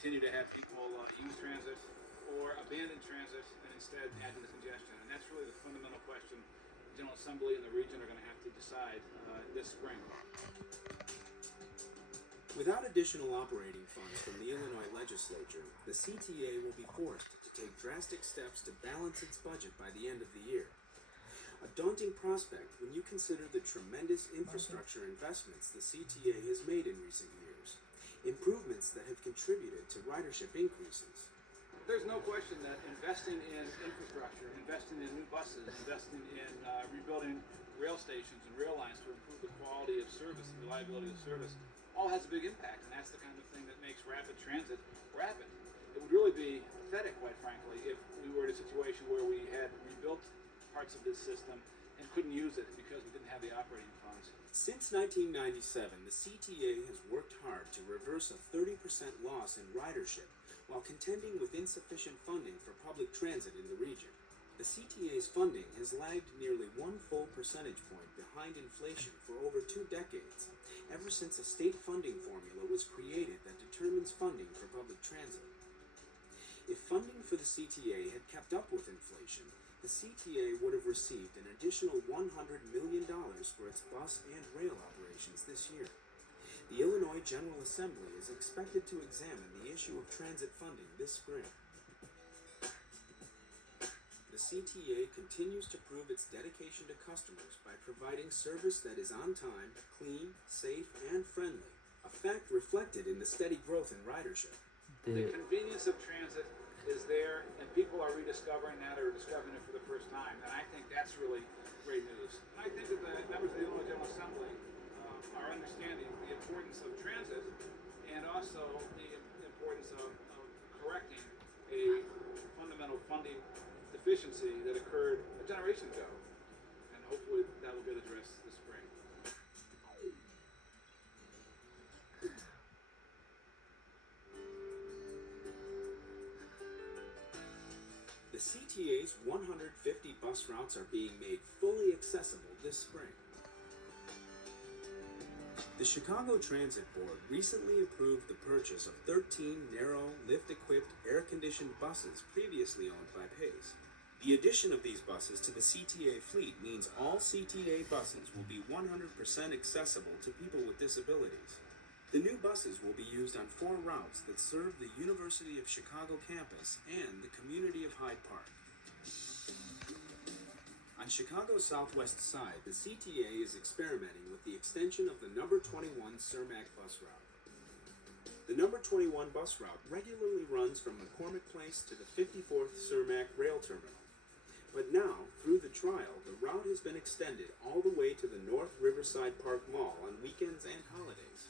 continue to have people use transit or abandon transit and instead add to the congestion? And that's really the fundamental question the General Assembly and the region are going to have to decide this spring. Without additional operating funds from the Illinois legislature, the CTA will be forced to take drastic steps to balance its budget by the end of the year. A daunting prospect when you consider the tremendous infrastructure investments the CTA has made in recent years, improvements that have contributed to ridership increases. There's no question that investing in infrastructure, investing in new buses, investing in rebuilding rail stations and rail lines to improve the quality of service and reliability of service all has a big impact, and that's the kind of thing that makes rapid transit rapid. It would really be pathetic, quite frankly, if we were in a situation where we had rebuilt parts of this system and couldn't use it because we didn't have the operating funds. Since 1997, the CTA has worked hard to reverse a 30% loss in ridership while contending with insufficient funding for public transit in the region. The CTA's funding has lagged nearly 1 full percentage point behind inflation for over 2 decades, ever since a state funding formula was created that determines funding for public transit. If funding for the CTA had kept up with inflation, the CTA would have received an additional $100 million for its bus and rail operations this year. The Illinois General Assembly is expected to examine the issue of transit funding this spring. The CTA continues to prove its dedication to customers by providing service that is on time, clean, safe, and friendly, a fact reflected in the steady growth in ridership. The convenience of transit is there, and people are rediscovering that or discovering it for the first time, and I think that's really great news. And I think that the members of the Illinois General Assembly are understanding the importance of transit and also the importance of correcting a fundamental funding deficiency that occurred a generation ago, and hopefully that will get addressed this spring. The CTA's 150 bus routes are being made fully accessible this spring. The Chicago Transit Board recently approved the purchase of 13 narrow, lift-equipped, air-conditioned buses previously owned by Pace. The addition of these buses to the CTA fleet means all CTA buses will be 100% accessible to people with disabilities. The new buses will be used on 4 routes that serve the University of Chicago campus and the community of Hyde Park. On Chicago's southwest side, the CTA is experimenting with the extension of the number 21 Cermak bus route. The number 21 bus route regularly runs from McCormick Place to the 54th Cermak rail terminal. But now, through the trial, the route has been extended all the way to the North Riverside Park Mall on weekends and holidays.